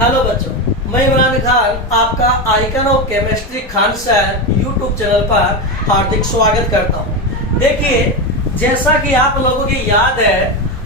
Hello बच्चों, मैं इमरान खान आपका icon of chemistry Khan sir YouTube channel पर हार्दिक स्वागत करता हूं। देखिए, जैसा कि आप लोगों की याद है,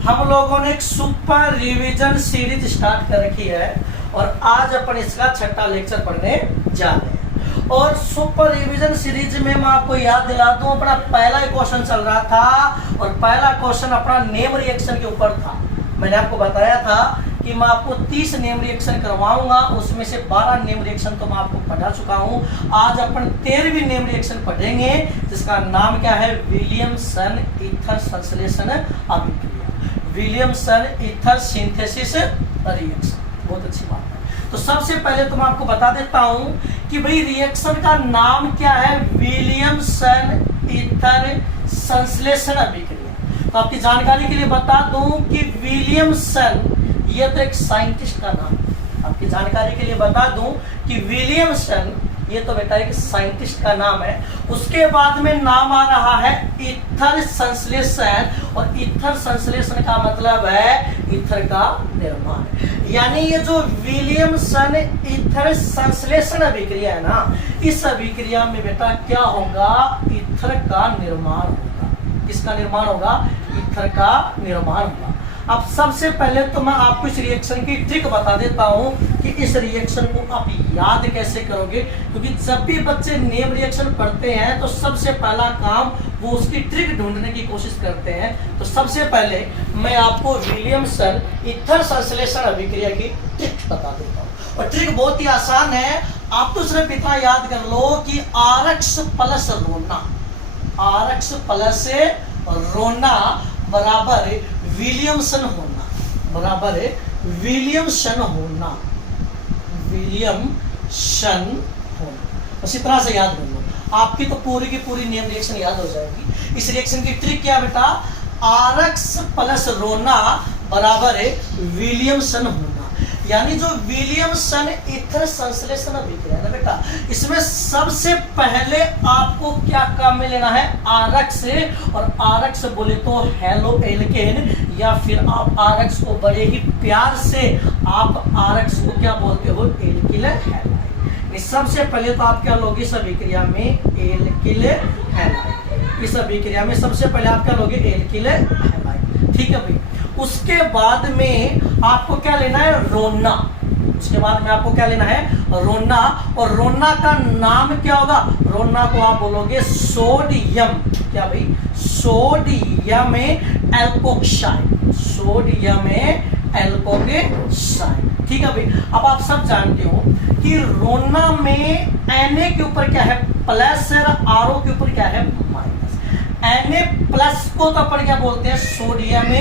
हम लोगों ने एक सुपर रिवीजन सीरीज स्टार्ट कर रखी है और आज अपन इसका छठा लेक्चर पढ़ने जा रहे हैं। और सुपर रिवीजन सीरीज में मैं आपको याद दिला दूं, अपना पहला क्वेश्चन चल रहा था और पहला क्वेश्चन अपना नेम रिएक्शन के ऊपर था। मैंने आपको बताया था कि मैं आपको 30 नेम रिएक्शन करवाऊंगा, उसमें से 12 नेम रिएक्शन तो मैं आपको पढ़ा चुका हूं। आज अपन 13वीं नेम रिएक्शन पढ़ेंगे, जिसका नाम क्या है? विलियमसन ईथर संश्लेषण अभिक्रिया, विलियमसन ईथर सिंथेसिस रिएक्शन। बहुत अच्छी बात है। तो सबसे पहले तो मैं आपको बता देता हूं कि भाई रिएक्शन का नाम क्या है? विलियमसन ईथर संश्लेषण अभिक्रिया। तो आपकी जानकारी के लिए बता दूं कि विलियमसन ये तो एक साइंटिस्ट का नाम है। आपकी जानकारी के लिए बता दूं कि विलियमसन ये तो बेटा एक साइंटिस्ट का नाम है। उसके बाद में नाम आ रहा है ईथर संश्लेषण, और ईथर संश्लेषण का मतलब है ईथर का निर्माण। यानी ये जो विलियमसन ईथर संश्लेषण अभिक्रिया है ना, इस अभिक्रिया में बेटा क्या होगा? ईथर का निर्माण होगा। किसका निर्माण होगा? ईथर का निर्माण होगा। अब सबसे पहले तो मैं आपको इस रिएक्शन की ट्रिक बता देता हूं कि इस रिएक्शन को आप याद कैसे करोगे, क्योंकि जब भी बच्चे नेम रिएक्शन पढ़ते हैं तो सबसे पहला काम वो उसकी ट्रिक ढूंढने की कोशिश करते हैं। तो सबसे पहले मैं आपको विलियमसन ईथर संश्लेषण अभिक्रिया की ट्रिक बता देता हूँ, और ट्रिक बहुत ही आसान है। आप तो सिर्फ इतना याद कर लो कि RX प्लस रोना, RX प्लस रोना बराबर विलियमसन होना, बराबर है विलियमसन होना, विलियमसन होना। बस इतना से याद कर लो, आपकी तो पूरी की पूरी नेम रिएक्शन याद हो जाएगी। इस रिएक्शन की ट्रिक क्या बेटा? RX प्लस रोना बराबर है विलियमसन होना। यानी जो विलियमसन ईथर संश्लेषण अभिक्रिया है बेटा, इसमें सबसे पहले आपको क्या काम में लेना है? RX, और RX बोले तो हेलो एल्केन, या फिर आप RX को बड़े ही प्यार से आप RX को क्या बोलते हो? Alkyl halide. सबसे पहले तो आप क्या लोगे इस अभिक्रिया में? Alkyl halide. इस अभिक्रिया में सबसे पहले आप क्या लोगे? Alkyl halide. ठीक है भाई। उसके बाद में आपको क्या लेना है? रोना। उसके बाद में आपको क्या लेना है? रोना। और रोना का नाम क्या होगा? रोना को आप बोलोगे सोडियम। क्या भाई? Sodium alkoxide, sodium alkoxide. ठीक है भाई। अब आप सब जानते हो कि रोना में Na के ऊपर क्या है? प्लस है, RO के ऊपर क्या है? माइनस। Na प्लस को तो अपन क्या बोलते हैं? सोडियम,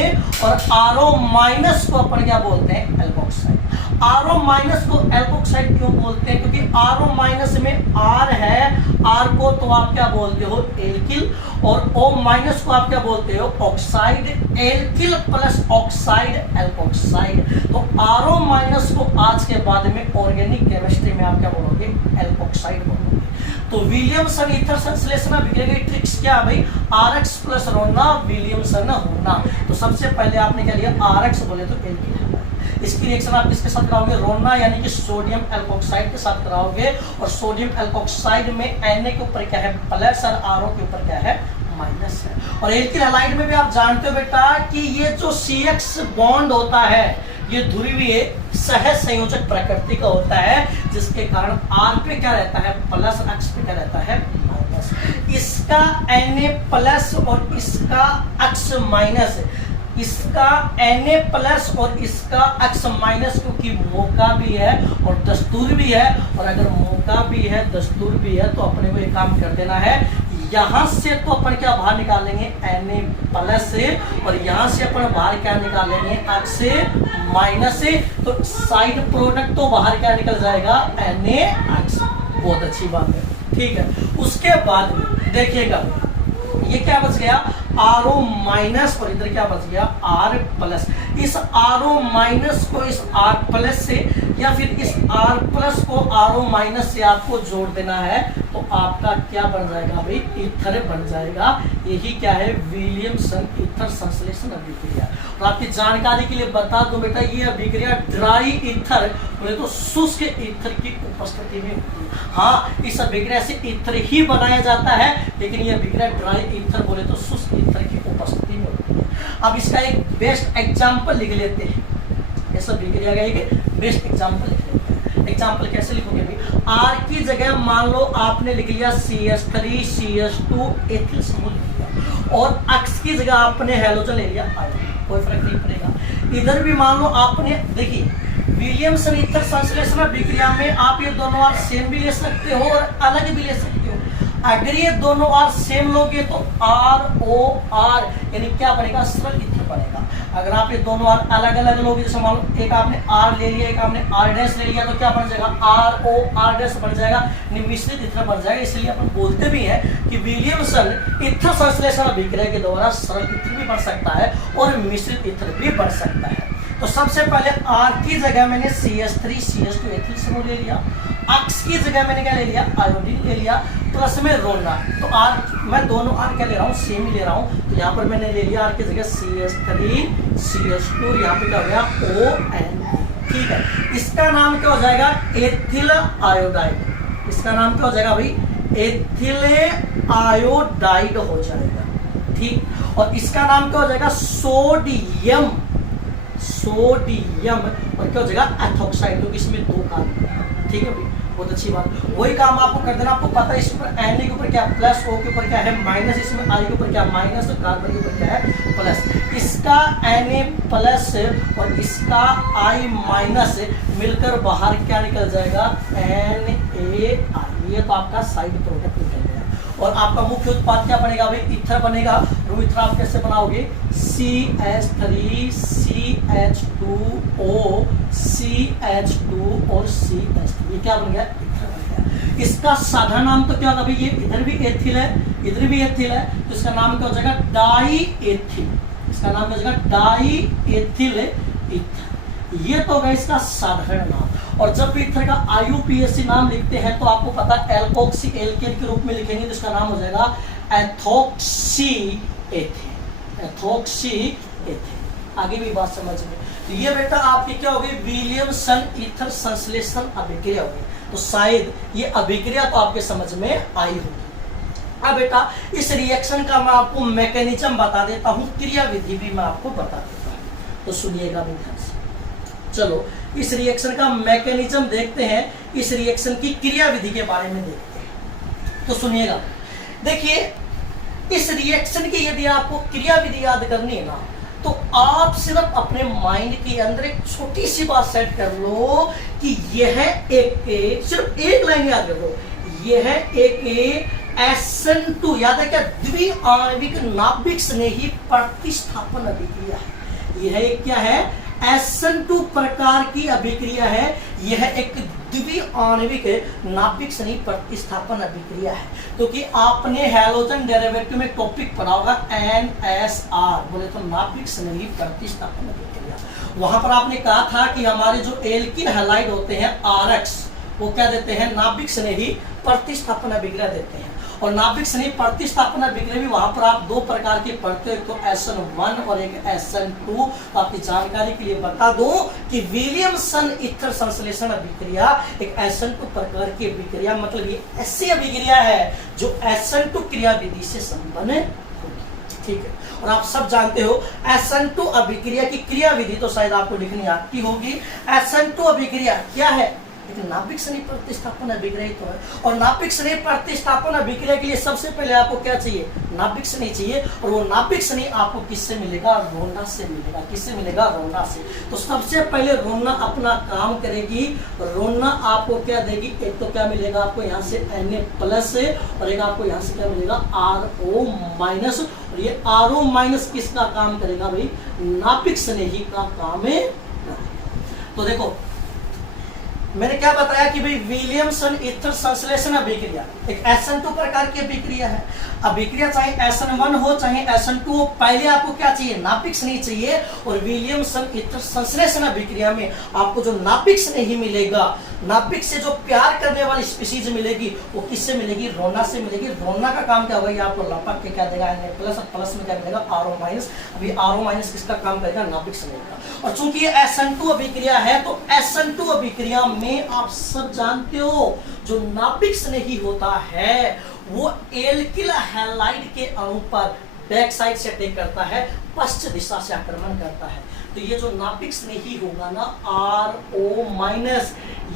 और RO माइनस को अपन क्या बोलते हैं? एल्कोक्साइड। RO माइनस को एल्कोक्साइड क्यों बोलते हैं? क्योंकि RO माइनस में R है, R को तो आप क्या बोलते हो? एल्किल, और O माइनस को आप क्या बोलते हो? Oxide. Alkyl plus oxide alkoxide. तो RO माइनस को आज के बाद में ऑर्गेनिक केमिस्ट्री में आप क्या बोलोगे? एल्कोक्साइड बोलोगे। तो विलियमसन ईथर संश्लेषण अभिक्रिया की ट्रिक्स क्या है भाई? RX प्लस रोना, विलियमसन होना। तो सबसे पहले आपने क्या लिया? RX बोले तो एल्किल हैलाइड। इसकी रिएक्शन आप किसके साथ कराओगे? रोना यानी कि सोडियम एल्कोक्साइड के साथ कराओगे, और सोडियम एल्कोक्साइड में Na के ऊपर क्या है? प्लस, और RO के ऊपर क्या है? माइनस है। और एल्किल हैलाइड में भी आप जानते हो बेटा कि ये जो CX बॉन्ड होता है, ये ध्रुवीय सह संयोजक प्रकृति का होता है, जिसके कारण R पे क्या रहता है? प्लस, X पे क्या रहता है? माइनस। इसका Na प्लस और इसका X माइनस, इसका Na प्लस और इसका X माइनस, क्योंकि मौका भी है और दस्तूर भी है, और अगर मौका भी है दस्तूर भी है तो अपने को एक काम कर देना है, यहाँ से तो अपन क्या बाहर निकालेंगे? Na प्लस से, और यहाँ से अपन बाहर क्या निकालेंगे? X माइनस से। तो साइड प्रोडक्ट तो बाहर क्या निकल जाएगा? NaX। बहुत अच्छी बात है। ठीक है। उसके बाद देखिएगा, ये क्या बच गया? RO माइनस, और इधर क्या बच गया? R plus. इस RO माइनस को इस R प्लस से या फिर इस R प्लस को RO माइनस से आपको जोड़ देना है, तो आपका क्या बन जाएगा भाई, ईथर बन जाएगा। यही क्या है, विलियमसन ईथर संश्लेषण अभिक्रिया। और आपकी जानकारी के लिए बता दूं बेटा, ये अभिक्रिया ड्राई ईथर बोले तो शुष्क ईथर की उपस्थिति में होती है। हाँ, इस अभिक्रिया से ईथर ही बनाया जाता है, लेकिन ये अभिक्रिया ड्राई ईथर बोले तो शुष्क ईथर की उपस्थिति में होती है। अब इसका एक बेस्ट एग्जाम्पल लिख लेते हैं, इस अभिक्रिया का एक बेस्ट एग्जाम्पल लिख लेते हैं। एग्जाम्पल कैसे लिखोगे भाई, R की जगह मान लो आपने लिख लिया CH3 CH2 एथिल समूह लिख लिया, और X की जगह आपने हैलोजन ले लिया आयोडीन, कोई फर्क नहीं पड़ेगा। इधर भी मान लो आपने, देखिए विलियमसन ईथर संश्लेषण अभिक्रिया में आप ये दोनों R सेम भी ले सकते हो और अलग भी ले सकते हो। अगर ये दोनों R सेम लोगे तो ROR यानी क्या बनेगा, सरल ईथर बनेगा। अगर आप ये दोनों R अलग अलग लोगे, जैसे मान लो एक आपने R ले लिया, एक आपने R डैश ले लिया, तो क्या बन जाएगा, ROR डैश बन जाएगा, मिश्रित ईथर बन जाएगा। इसलिए अपन बोलते भी हैं कि विलियमसन ईथर संश्लेषण अभिक्रिया के द्वारा सरल ईथर भी बन सकता है और मिश्रित ईथर भी बन सकता है। तो सबसे पहले R की जगह मैंने CH3 CH2 एथिल समूह ले लिया, X की जगह मैंने क्या ले लिया, आयोडीन ले लिया, प्लस में रोना। तो R मैं दोनों R क्या ले रहा हूँ, सेम ही ले रहा हूँ। तो यहाँ पर मैंने ले लिया R की जगह CH3 CH2, यहाँ पे क्या हो गया ON, ठीक है। इसका नाम क्या हो जाएगा, एथिल आयोडाइड। इसका नाम क्या हो जाएगा भाई, एथिल आयोडाइड हो जाएगा, ठीक। और इसका नाम क्या हो जाएगा, सोडियम और क्या हो जाएगा, एथोक्साइड, क्योंकि इसमें दो कार्बन, ठीक है भाई, बहुत अच्छी बात। वही काम आपको कर देना, आपको पता है इस पर Na के ऊपर क्या प्लस, O के ऊपर क्या है माइनस, इसमें I के ऊपर क्या माइनस, कार्बन के ऊपर क्या है प्लस। इसका Na प्लस और इसका I माइनस मिलकर बाहर क्या निकल जाएगा, NaI। ये तो आपका साइड प्रोडक्ट निकल गया। और आपका मुख्य उत्पाद क्या बनेगा भाई, ईथर बनेगा। वो ईथर आप कैसे बनाओगे, CH3 CH2O CH2 और CH3, ये क्या बन गया, ईथर बन गया। इसका साधा नाम तो क्या होगा भाई, ये इधर भी एथिल है, इधर भी एथिल है, तो इसका नाम क्या हो जाएगा, डाई एथिल। इसका नाम क्या हो जाएगा, डाई एथिल ईथर। ये तो होगा इसका साधारण नाम। और जब भी ईथर का IUPAC नाम लिखते हैं तो आपको पता है एल्कोक्सी एल्केन के रूप में लिखेंगे, तो इसका नाम हो जाएगा एथोक्सी एथेन, एथोक्सी एथेन। आगे भी बात समझ में। तो ये बेटा आपकी क्या होगी, विलियमसन ईथर संश्लेषण अभिक्रिया होगी। तो शायद ये अभिक्रिया तो आपके समझ में आई होगी। अब बेटा इस रिएक्शन का मैं आपको मैकेनिज्म बता देता हूँ, क्रिया विधि भी मैं आपको बता देता हूँ, तो सुनिएगा ध्यान से। चलो इस रिएक्शन का मैकेनिज्म देखते हैं, इस रिएक्शन की क्रिया विधि के बारे में देखते हैं, तो सुनिएगा। देखिए इस रिएक्शन की यदि आपको क्रिया विधि याद करनी है ना, तो आप सिर्फ अपने माइंड के अंदर एक छोटी सी बात सेट कर लो कि यह एक सिर्फ एक लाइन याद कर लो, यह एक SN2 याद है क्या, द्विआण्विक नाभिक स्नेही प्रतिस्थापन अभिक्रिया है। यह एक क्या है, SN2 प्रकार की अभिक्रिया है। यह एक द्विआण्विक नाभिक स्नेही प्रतिस्थापन अभिक्रिया है। तो कि आपने हैलोजन डेरिवेटिव में टॉपिक पढ़ा होगा NSR, बोले तो नाभिक स्नेही प्रतिस्थापन अभिक्रिया। वहां पर आपने कहा था कि हमारे जो एल्किन हैलाइड होते हैं RX, वो क्या देते हैं, नाभिक स्नेही प्रतिस्थापन अभिक्रिया देते हैं। और नाभिक स्नेही प्रतिस्थापन अभिक्रिया भी वहां पर आप दो प्रकार के पढ़ते हो, एक तो SN1 और एक SN2। आपकी जानकारी के लिए बता दूं कि विलियमसन ईथर संश्लेषण अभिक्रिया एक SN2 प्रकार की अभिक्रिया, मतलब ये ऐसी अभिक्रिया है जो SN2 क्रिया विधि से संपन्न होगी, ठीक है। और आप सब जानते हो SN2 अभिक्रिया की क्रिया विधि तो शायद आपको लिखनी आती होगी। SN2 अभिक्रिया क्या है, एक नाभिक स्नेही प्रतिस्थापन अभिक्रिया तो है। और नाभिक स्नेही प्रतिस्थापन अभिक्रिया के लिए सबसे पहले आपको क्या चाहिए, नाभिक स्नेही चाहिए। और वो नाभिक स्नेही आपको किससे मिलेगा, रोना से मिलेगा। किससे मिलेगा, रोना से। तो सबसे पहले रोना अपना काम करेगी। रोना आपको क्या देगी, एक तो क्या मिलेगा आपको यहाँ से Na प्लस और एक आपको यहाँ से क्या मिलेगा RO माइनस। और ये RO माइनस किसका काम करेगा भाई, नाभिक स्नेही का काम है। तो देखो मैंने क्या बताया कि भाई विलियमसन ईथर संश्लेषण अभिक्रिया एक SN2 प्रकार की अभिक्रिया है। अभिक्रिया चाहे SN1 हो चाहे SN2 हो, पहले आपको क्या चाहिए, नाभिक नहीं चाहिए। और विलियमसन ईथर संश्लेषण अभिक्रिया में आपको जो नाभिक नहीं मिलेगा, नाभिक से जो प्यार करने वाली स्पीशीज मिलेगी वो किससे मिलेगी, रोना से मिलेगी। रोना का काम क्या होगा, ये आपको लपक के क्या देगा, प्लस और प्लस में क्या मिलेगा, RO-। अभी RO- किसका काम करेगा, नाभिक से मिलेगा। और चूंकि ये SN2 अभिक्रिया है तो SN2 अभिक्रिया में आप सब जानते हो जो नाभिक नहीं होता है वो एल्किल हैलाइड के अणु पर बैक साइड से अटैक करता है, पश्चिम दिशा से आक्रमण करता है। तो ये जो नाभिक नहीं होगा ना, RO-,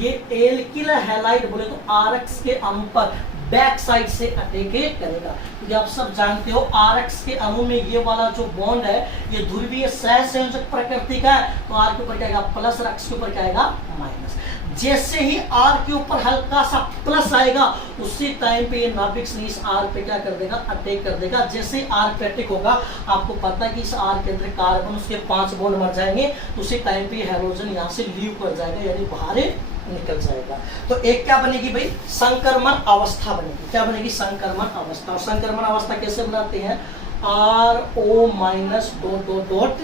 ये एल्किल हैलाइड बोले तो RX के अणु पर बैक साइड से अटैक करेगा। क्योंकि आप सब जानते हो RX के अणु में ये वाला जो बॉन्ड है ये ध्रुवीय सहसंयोजक प्रकृति का है, तो R के ऊपर क्या आएगा प्लस और X के ऊपर क्या आएगा माइनस। जैसे ही R के ऊपर हल्का सा प्लस आएगा उसी टाइम पे ये नाभिक इस R पे क्या कर देगा, अटैक कर देगा। जैसे R पे अटैक होगा आपको पता है कि इस R के अंदर कार्बन उसके 5 बॉन्ड मर जाएंगे, उसी टाइम पे हाइड्रोजन यहाँ से लीव कर जाएगा यानी बाहर निकल जाएगा। तो एक क्या बनेगी भाई, संक्रमण अवस्था बनेगी। क्या बनेगी, संक्रमण अवस्था। और संक्रमण अवस्था कैसे बनाते हैं, RO- डॉट डॉट डॉट,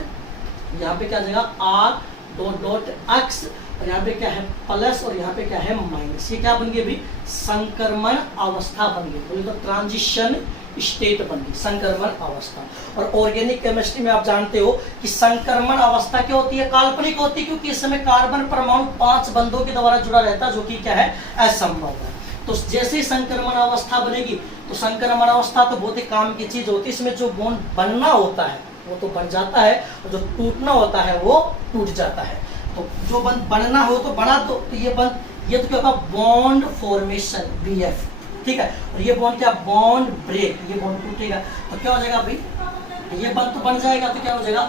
यहाँ पे क्या जाएगा R डॉट डॉट X, और यहाँ पे क्या है प्लस और यहाँ पे क्या है माइनस। ये क्या बन गई अभी, संक्रमण अवस्था बन गई, बोले तो ट्रांजिशन स्टेट बन गई, संक्रमण अवस्था। और ऑर्गेनिक केमिस्ट्री में आप जानते हो कि संक्रमण अवस्था क्या होती है, काल्पनिक होती है, क्योंकि इस समय कार्बन परमाणु 5 बंधों के द्वारा जुड़ा रहता है जो कि क्या है असंभव है। तो जैसे ही संक्रमण अवस्था बनेगी तो संक्रमण अवस्था तो बहुत ही काम की चीज होती है, इसमें जो बॉन्ड बनना होता है वो तो बन जाता है और जो टूटना होता है वो टूट जाता है। तो जो बनना हो तो बना, तो ये तो क्या होगा बॉन्ड फॉर्मेशन BF, ठीक है। और ये बॉन्ड क्या, बॉन्ड ब्रेक, ये बॉन्ड टूटेगा तो क्या हो जाएगा भाई, ये बंद तो बन जाएगा तो क्या हो जाएगा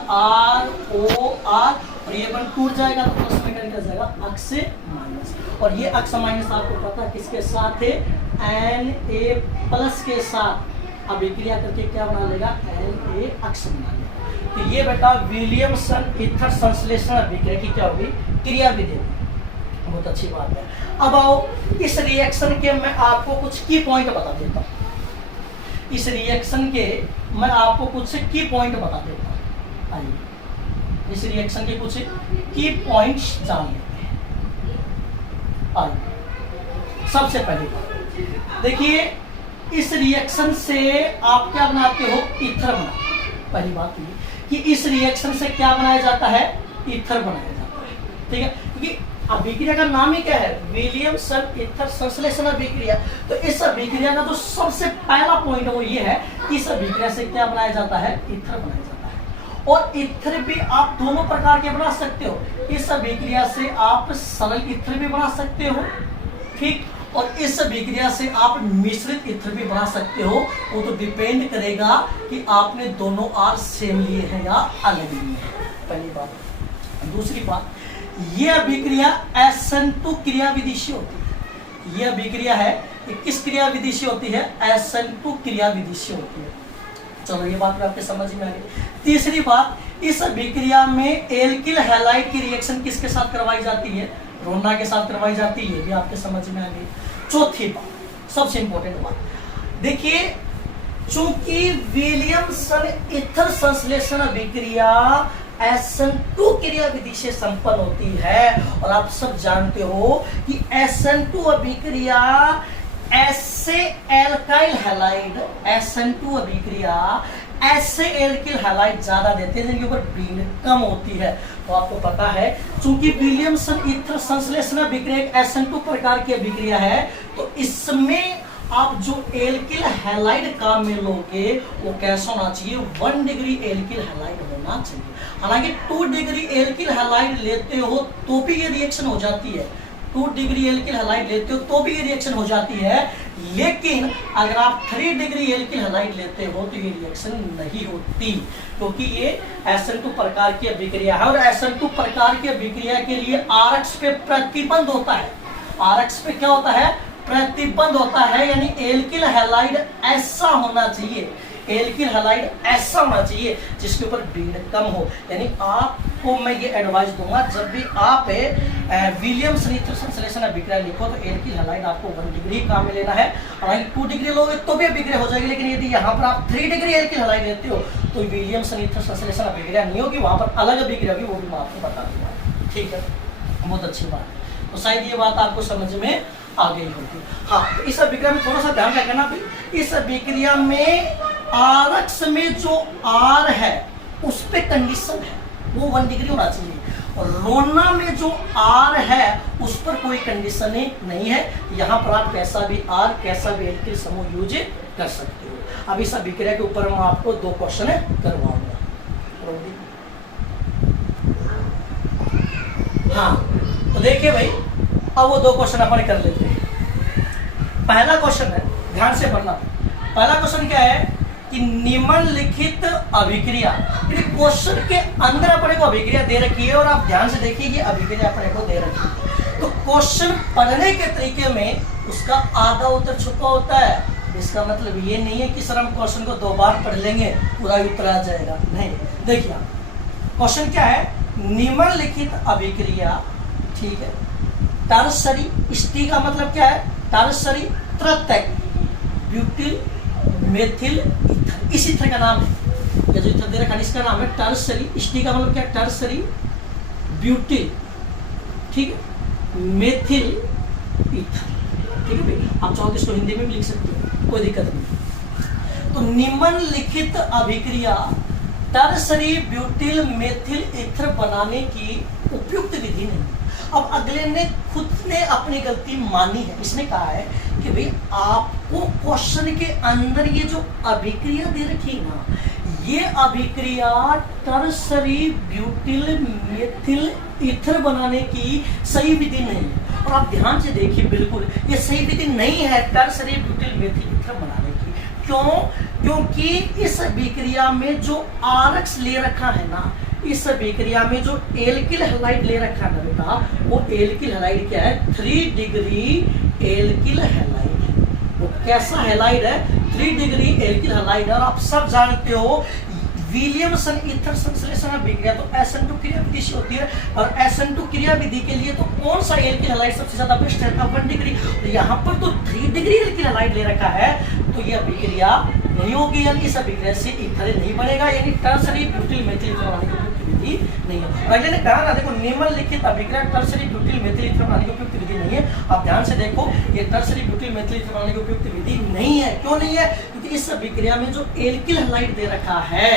ROR, और ये बंद टूट जाएगा तो प्लस में क्या जाएगा अक्ष से माइनस। और ये अक्ष माइनस आपको पता है किसके साथ है, Na+ के साथ अभिक्रिया करके क्या बना लेगा, Na अक्ष बना लेगा। तो ये बेटा विलियमसन ईथर संश्लेषण अभिक्रिया की क्या होगी, क्रियाविधि। बहुत अच्छी बात है। अब आओ इस रिएक्शन के मैं आपको कुछ की पॉइंट बता देता हूँ। इस रिएक्शन के मैं आपको कुछ की पॉइंट बता देता हूँ। आइए इस रिएक्शन के कुछ की पॉइंट्स जान लेते हैं। आइए सबसे पहली बात देखिए, इस रिएक्शन से आप क्या बनाते हो, ईथर बनाते। पहली बात ये कि इस रिएक्शन से क्या बनाया जाता है, ईथर बनाया जाता है, ठीक है। क्योंकि अभिक्रिया का नाम ही क्या है, विलियमसन ईथर संश्लेषण अभिक्रिया। तो इस अभिक्रिया का जो सबसे पहला पॉइंट वो ये है कि इस अभिक्रिया से क्या बनाया जाता है, ईथर बनाया जाता है। और ईथर भी आप दोनों प्रकार के बना सकते हो। इस अभिक्रिया से आप सरल ईथर भी बना सकते हो, ठीक, और इस अभिक्रिया से आप मिश्रित ईथर भी बना सकते हो। वो तो डिपेंड करेगा कि आपने दोनों R सेम लिए हैं या अलग लिए हैं, पहली बात। दूसरी बात, ये अभिक्रिया SN2 क्रियाविधि से होती है। ये अभिक्रिया है ये किस क्रियाविधि से होती है, SN2 क्रियाविधि से होती है। चलो ये बात आपके समझ में आ गई। तीसरी बात, इस अभिक्रिया में एल्किल हैलाइड की रिएक्शन किसके साथ करवाई जाती है, रोना के साथ करवाई जाती है, ये भी आपके समझ में आ गई। चौथी बात, सबसे इंपॉर्टेंट बात, देखिए चूंकि विलियमसन ईथर संश्लेषण अभिक्रिया SN2 क्रियाविधि से संपन्न होती है, और आप सब जानते हो कि SN2 अभिक्रिया ऐसे एल्काइल हैलाइड, SN2 अभिक्रिया ऐसे एल्किल हैलाइड ज्यादा देते हैं जिनके ऊपर बीन कम होती है। तो आपको पता है चूंकि विलियमसन ईथर संश्लेषण अभिक्रिया एक SN2 प्रकार की अभिक्रिया है, तो इसमें आप जो एल्किल हैलाइड काम में लोगे वो कैसा होना चाहिए, 1 डिग्री एल्किल हैलाइड होना चाहिए। हालांकि 2 डिग्री एल्किल हैलाइड लेते हो तो भी ये रिएक्शन हो जाती है, 2 डिग्री एल्किल हैलाइड लेते हो तो भी ये रिएक्शन हो जाती है। लेकिन अगर आप 3 डिग्री एल्किल हैलाइड लेते हो तो ये रिएक्शन नहीं होती, क्योंकि ये SN2 प्रकार की अभिक्रिया है। और SN2 प्रकार की अभिक्रिया के लिए RX पे प्रतिबंध होता है। RX पे क्या होता है, प्रतिबंध होता है, यानी एल्किल हैलाइड ऐसा होना चाहिए, एल्किल हैलाइड ऐसा होना चाहिए जिसके ऊपर बीड कम हो। यानी आप आपको मैं ये एडवाइस दूंगा, जब भी आप विलियम्स ईथर संश्लेषण अभिक्रिया लिखो तो एल्किल हैलाइड आपको 1 डिग्री काम में लेना है। हालांकि 2 डिग्री लोगे तो भी अभिक्रिया हो जाएगी, लेकिन यदि यहाँ पर आप 3 डिग्री एल्किल हैलाइड लेते हो तो विलियम्स ईथर संश्लेषण अभिक्रिया नहीं होगी, वहां पर अलग अभिक्रिया होगी, वो भी मैं आपको बता दूंगा। ठीक है, बहुत अच्छी बात है। तो शायद ये बात आपको समझ में आ गई होगी। हाँ, तो इस अभिक्रिया में थोड़ा सा ध्यान रखना भी, इस अभिक्रिया में आरक्स में जो आर है उस पे कंडीशन है, वो 1 डिग्री होना चाहिए, और रोना में जो आर है उस पर कोई कंडीशन नहीं है। यहाँ पर आप कैसा भी आर, कैसा भी एल्किल समूह यूज कर सकते हो। अब इस अभिक्रिया के ऊपर मैं आपको 2 क्वेश्चन करवाऊंगा। हाँ, तो देखिए भाई, अब वो 2 क्वेश्चन अपन कर लेते हैं। पहला क्वेश्चन है, ध्यान से पढ़ना। पहला क्वेश्चन क्या है कि निम्नलिखित अभिक्रिया, क्वेश्चन के अंदर अपने को अभिक्रिया दे रखी है और आप ध्यान से देखिए ये अभिक्रिया अपने को दे रखी है। तो क्वेश्चन पढ़ने के तरीके में उसका आधा उत्तर छुपा होता है। इसका मतलब ये नहीं है कि सर हम क्वेश्चन को 2 बार पढ़ लेंगे पूरा उत्तर आ जाएगा, नहीं। देखिए क्वेश्चन क्या है, निम्नलिखित अभिक्रिया, ठीक है, टर्सरी, टी का मतलब क्या है, टर्सरी तृतीयक ब्यूटिल मेथिल ईथर, इस ईथर का नाम है। ये जो ईथर दे रखा है इसका नाम है टर्सरी, टी का मतलब क्या है, टर्सरी ब्यूटिल, ठीक है, मेथिल ईथर। ठीक है भाई, आप चाहो तो इसको हिंदी में भी लिख सकते हो, कोई दिक्कत नहीं। तो निम्नलिखित अभिक्रिया टर्सरी ब्यूटिल मेथिल ईथर बनाने की उपयुक्त विधि नहीं। अब अगले ने खुद ने अपनी गलती मानी है। इसने कहा है कि भाई आपको क्वेश्चन के अंदर ये जो अभिक्रिया दे रखी है ना, ये अभिक्रिया टर्सरी ब्यूटिल मेथिल ईथर बनाने की सही विधि नहीं है। और आप ध्यान से देखिए, बिल्कुल ये सही विधि नहीं है टर्सरी ब्यूटिल मेथिल ईथर बनाने की। क्यों? क्योंकि इस अभिक्रिया में जो आरक्स ले रखा है ना, इस अभिक्रिया में जो एल्किल हैलाइड ले रखा है ना बेटा, वो एल्किल हैलाइड क्या है, 3 डिग्री एल्किल हैलाइड है। वो कैसा हैलाइड है, 3 डिग्री एल्किल हैलाइड। और आप सब जानते हो विलियमसन ईथर संश्लेषण अभिक्रिया तो SN2 क्रिया विधि से होती है, और SN2 क्रिया विधि के लिए तो कौन सा एल्किल हैलाइड सबसे ज्यादा बेस्ट है, 1 डिग्री। तो यहाँ पर तो 3 डिग्री एल्किल हैलाइड ले रखा है, तो ये अभिक्रिया नहीं होगी, यानी इस अभिक्रिया से ईथर नहीं बनेगा, यानी टर्सरी ब्यूटिल मेथिल ईथर बनाने की उपयुक्त विधि नहीं है। अगले ने कहा ना, देखो निम्नलिखित अभिक्रिया टर्सरी ब्यूटिल मेथिल ईथर बनाने की उपयुक्त विधि नहीं है। आप ध्यान से देखो, ये टर्सरी ब्यूटिल मेथिल ईथर बनाने की उपयुक्त विधि नहीं है। क्यों नहीं है? क्योंकि इस अभिक्रिया में जो एल्किल हैलाइड दे रखा है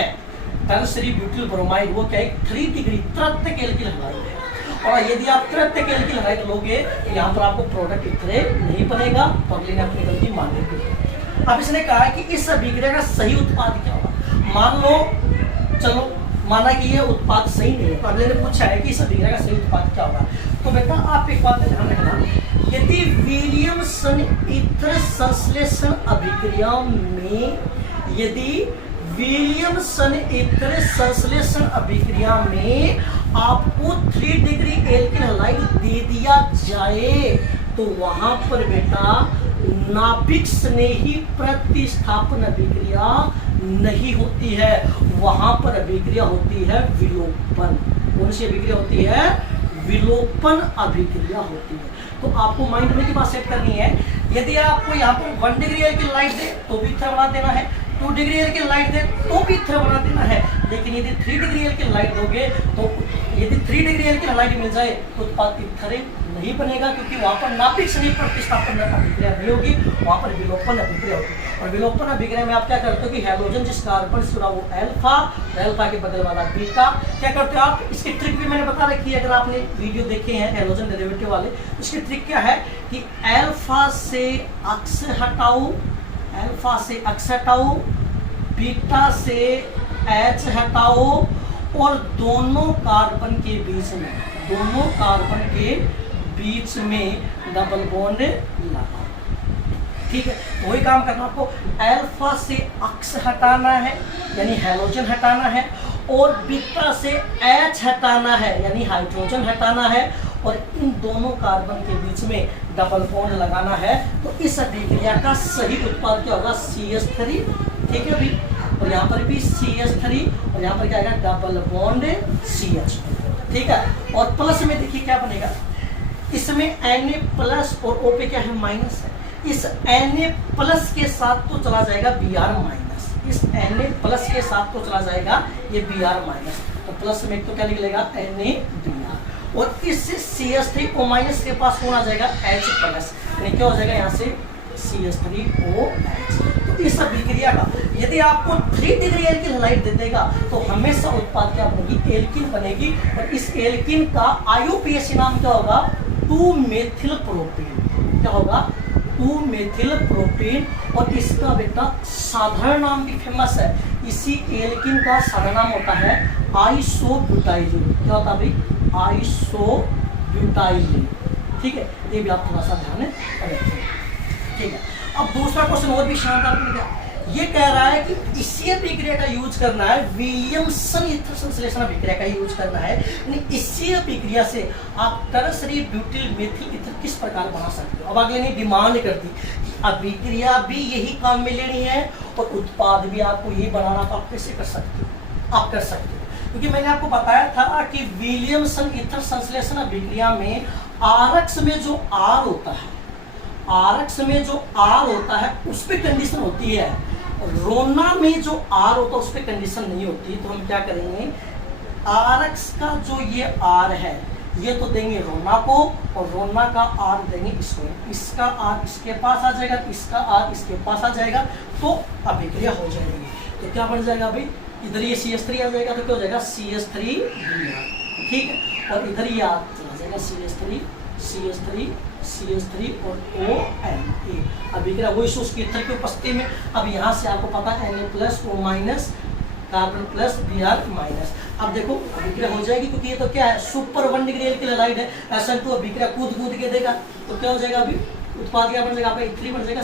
टर्सरी ब्यूटिल ब्रोमाइड, वो क्या है, 3 डिग्री तृतीयक एल्किल हैलाइड है। और यदि आप तृतीयक एल्किल हैलाइड लोगे तो यहाँ पर आपको प्रोडक्ट इथरे नहीं बनेगा। तो अगले ने अपनी गलती मान ली। अब इसने कहा है कि इस अभिक्रिया का सही उत्पाद क्या होगा। मान लो, चलो माना कि ये उत्पाद सही नहीं है, तो अगले ने पूछा है कि इस अभिक्रिया का सही उत्पाद क्या होगा। तो बेटा आप एक बात ध्यान रखना, यदि विलियमसन ईथर संश्लेषण अभिक्रिया में, यदि विलियमसन ईथर संश्लेषण अभिक्रिया में आपको 3 डिग्री एल्किल हैलाइड दे दिया जाए, तो वहां पर बेटा नाभिक स्नेही प्रतिस्थापन अभिक्रिया नहीं होती है, वहां पर अभिक्रिया होती है विलोपन। कौन सी अभिक्रिया होती है? विलोपन अभिक्रिया होती है। तो आपको माइंड में की बात सेट करनी है, यदि आपको यहाँ पर 1 डिग्री एल्किल हैलाइड दे तो भी ईथर बना देना है, 2 डिग्री एल्किल हैलाइड दे तो भी ईथर बना देना है। लेकिन यदि 3 डिग्री एल्किल हैलाइड दोगे, तो यदि 3 डिग्री एल्किल हैलाइड मिल जाए तो उत्पाद ईथर नहीं बनेगा, क्योंकि वहां पर नाभिक स्नेही प्रतिस्थापन अभिक्रिया नहीं होगी, वहां पर विलोपन अभिक्रिया होगी। और विलोपन अभिक्रिया में आप क्या करते हो कि हैलोजन जिस कार्बन से जुड़ा वो अल्फा, अल्फा के बगल वाला बीटा, क्या करते हो आप, इसकी ट्रिक भी मैंने बता रखी है, अगर आपने वीडियो देखे हैं हैलोजन डेरिवेटिव वाले। इसकी ट्रिक क्या है कि अल्फा से अक्स हटाओ, अल्फा से अक्स हटाओ, बीटा से एच हटाओ, और दोनों कार्बन के बीच में, दोनों कार्बन के बीच में डबल बॉन्ड लगाओ। ठीक है, वही काम करना आपको। अल्फा से अक्स हटाना है यानी हैलोजन हटाना है, और बीटा से एच हटाना है यानी हाइड्रोजन हटाना है, और इन दोनों कार्बन के बीच में डबल बॉन्ड लगाना है। तो इस अभिक्रिया का सही उत्पाद क्या होगा, CH3। ठीक है भी, और यहाँ पर भी CH3, और यहाँ पर क्या आएगा, डबल बॉन्ड CH। ठीक है। और प्लस में देखिए क्या बनेगा, इसमें Na प्लस और O पे क्या है माइनस है, इस Na प्लस के साथ तो चला जाएगा Br माइनस, इस Na प्लस के साथ तो चला जाएगा ये Br माइनस, तो प्लस में तो क्या निकलेगा NaBr, और इससे CH3O माइनस के पास कौन आ जाएगा H प्लस, यानी क्या हो जाएगा यहाँ से CH3OH। तो इस अभिक्रिया का यदि आपको 3 डिग्री एल्किल हैलाइड दे देगा तो हमेशा उत्पाद क्या बनेगी, एल्किन बनेगी, और इस एल्किन का IUPAC नाम क्या होगा 2-मेथिल प्रोपीन, क्या होगा 2-मेथिल प्रोपीन, और इसका बेटा साधारण नाम भी फेमस है, इसी एल्किन का साधारण नाम होता है आइसोब्यूटाइलिन, क्या होता है भाई आइसोब्यूटाइलिन, ठीक है, ये भी आप थोड़ा सा ध्यान रखें, ठीक है। अब दूसरा क्वेश्चन और भी शानदार बन गया, ये कह रहा है कि इसी अभिक्रिया का यूज करना है, विलियमसन ईथर संश्लेषण अभिक्रिया का यूज करना है, यानी इसी अभिक्रिया से आप टर्सरी ब्यूटिल मेथिल ईथर किस प्रकार बना सकते हो। अब अगले ने डिमांड कर दी कि अभिक्रिया भी यही काम में लेनी है और उत्पाद भी आपको यही बनाना, तो आप कैसे कर सकते हो, आप कर सकते हो, क्योंकि मैंने आपको बताया था कि विलियमसन ईथर संश्लेषण अभिक्रिया में आरक्स में जो आर होता है, आरक्स में जो आर होता है उस पर कंडीशन होती है, रोना में जो आर होता है उस पर कंडीशन नहीं होती। तो हम क्या करेंगे, आरक्स का जो ये आर है ये तो देंगे रोना को, और रोना का आर देंगे इसको, इसका आर इसके पास आ जाएगा, इसका आर इसके पास आ जाएगा, तो अभिक्रिया हो जाएगी। तो क्या बन जाएगा भाई, इधर ये CH3 आ जाएगा तो क्या हो जाएगा CH3Br, ठीक है, और इधर ये आर चला जाएगा CH3 और ONA, अभिक्रिया वही उसकी ईथर की उपस्थिति में। अब यहाँ से आपको पता है Na plus O minus carbon plus Br minus, अब देखो अभिक्रिया हो जाएगी, क्योंकि ये तो क्या है सुपर 1 डिग्री एल्किल हैलाइड है, SN2 अभिक्रिया कूद के देगा, तो क्या हो जाएगा अभी उत्पाद क्या बन जाएगा आपका E3 बन जाएगा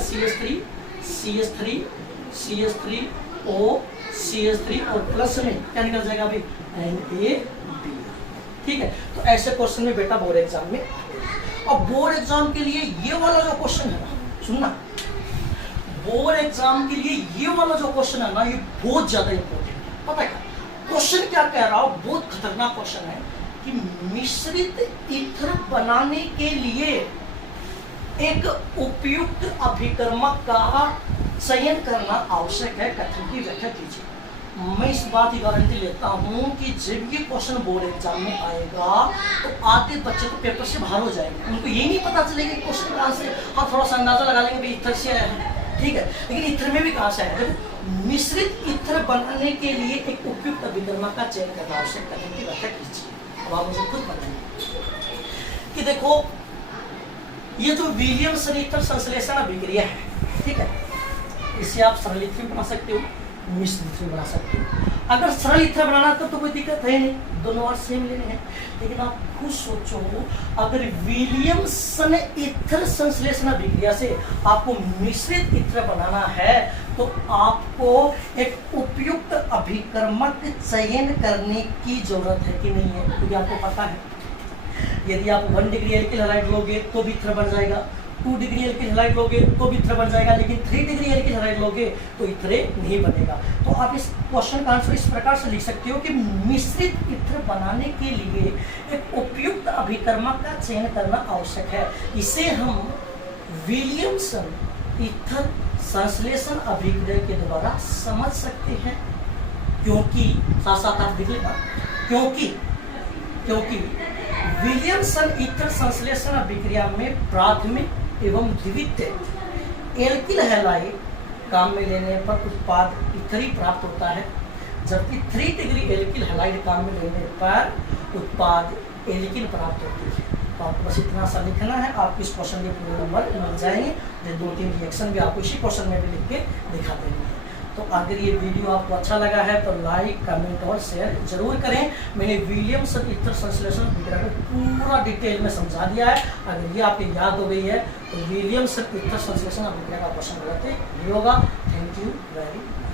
CH3 और प्लस में क्या निकल जाएगा अभी NaB, ठीक है। तो ऐसे क्वेश्चन में बेटा बोर्ड एग्जाम में, अब बोर्ड एग्जाम के लिए ये वाला जो क्वेश्चन है ना, सुनना, बोर्ड एग्जाम के लिए ये वाला जो क्वेश्चन है ना, ये बहुत ज्यादा इंपॉर्टेंट है। पता है क्वेश्चन क्या कह रहा हूं, बहुत खतरनाक क्वेश्चन है कि मिश्रित ईथर बनाने के लिए एक उपयुक्त अभिकर्मक का चयन करना आवश्यक है, कथन की व्याख्या कीजिए। मैं इस बात की गारंटी लेता हूं कि जब ये क्वेश्चन बोर्ड एग्जाम में आएगा तो आधे बच्चे तो पेपर से बाहर हो जाएंगे, उनको ये नहीं पता चलेगा क्वेश्चन कहाँ से, हाँ थोड़ा सा अंदाजा लगा लेंगे भाई ईथर से आया है, ठीक है, लेकिन ईथर में भी कहाँ से आया है। मिश्रित ईथर बनाने के लिए एक उपयुक्त अभिकर्मक का चयन करना आवश्यक, कथन की व्याख्या कीजिए। अब आप मुझे खुद बताइए कि देखो ये जो विलियमसन ईथर संश्लेषण अभिक्रिया है, ठीक है, इसे आप सरल ईथर बना सकते हो, मिश्रित ईथर बना सकते हो। अगर सरल ईथर बनाना तो कोई दिक्कत है नहीं, दोनों बार सेम लेने हैं, लेकिन आप खुद सोचो अगर विलियमसन ईथर संश्लेषण अभिक्रिया से आपको मिश्रित ईथर बनाना है तो आपको एक उपयुक्त अभिकर्मक चयन करने की जरूरत है कि नहीं है, क्योंकि आपको पता है यदि आप 1 डिग्री एल्किल हैलाइड लोगे तो भी ईथर बन जाएगा, 2 डिग्री एल्किल हैलाइड लोगे तो भी ईथर बन जाएगा, लेकिन 3 डिग्री एल्किल हैलाइड लोगे तो ईथर नहीं बनेगा। तो आप इस क्वेश्चन का आंसर इस प्रकार से लिख सकते हो कि मिश्रित ईथर बनाने के लिए एक उपयुक्त अभिकर्मक का चयन करना आवश्यक है। इसे हम विलियमसन ईथर संश्लेषण अभिक्रिया के द्वारा समझ सकते हैं, क्योंकि साथ साथ आप देख लेना, क्योंकि विलियमसन ईथर संश्लेषण अभिक्रिया में प्राथमिक एवं द्वितीय एल्किल हैलाइड काम में लेने पर उत्पाद ईथर ही प्राप्त होता है, जबकि 3 डिग्री एल्किल हैलाइड काम में लेने पर उत्पाद एल्किन प्राप्त होती है। तो आपको बस इतना सा लिखना है, आपको इस क्वेश्चन के पूरे नंबर मिल जाएंगे, 2-3 रिएक्शन भी आपको इसी क्वेश्चन में भी लिख के दिखा देंगे। तो अगर ये वीडियो आपको अच्छा लगा है तो लाइक, कमेंट और शेयर जरूर करें। मैंने विलियमसन ईथर संश्लेषण अभिक्रिया को पूरा डिटेल में समझा दिया है, अगर ये आपको याद हो गई है तो विलियमसन ईथर संश्लेषण अभिक्रिया का क्वेश्चन गलत नहीं होगा। Thank you very much.